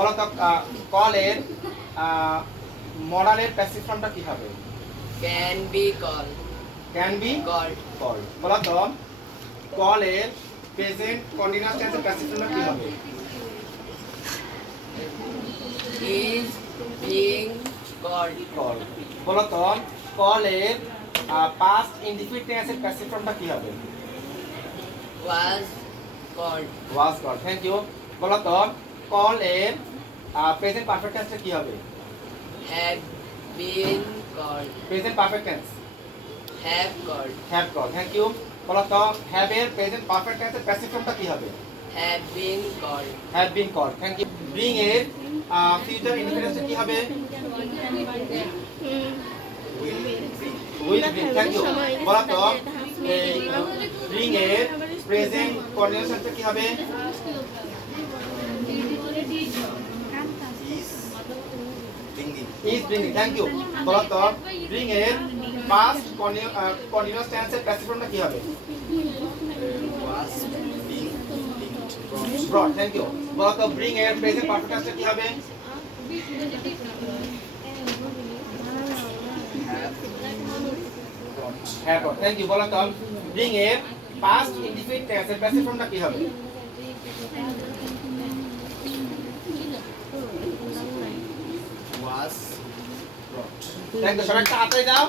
বলো তো কলের মডালের প্যাসিভ ফর্মটা কি হবে? Can be called. Can be Called. Call. বলো তো কলের প্রেজেন্ট কন্টিনিউয়াস টেন্সের প্যাসিভ ফর্মটা কি হবে? Is being called. কল। বলো তো কলের পাস্ট ইনডিফিনিট টেন্সের প্যাসিভ ফর্মটা কি হবে? Was called. Was call. Thank you. বলো তো কলের প্রেজেন্ট পারফেক্ট টেন্সটা কি হবে? Have been called. Present perfect tense Have called. Have call. Thank you. বলো তো হ্যাভ এর প্রেজেন্ট পারফেক্ট টেন্সের প্যাসিভ ফর্মটা কি হবে? Have been called. Have been call. Thank you. Being এর ফিউচার ইনডিফিনিটটা কি হবে? Will be. Thank you. বলো তো এই বিং এর প্রেজেন্ট কন্টিনিউয়াস টেন্সটা কি হবে? Is bringing. Thank you. বলো তো ব্রিং এর পাস্ট কন্টিনিউয়াস টেন্সের প্যাসিভ ফর্মটা কি হবে? Was being brought. Thank you. বলো তো ব্রিং এর প্রেজেন্ট পারফেক্ট টেন্সটা কি হবে? Have brought. Thank you. বলো তো ব্রিং এর পাস্ট ইনডিফিনিট টেন্সের প্যাসিভ ফর্মটা কি হবে? was thank you. সবাই একটা হাতায় দাও।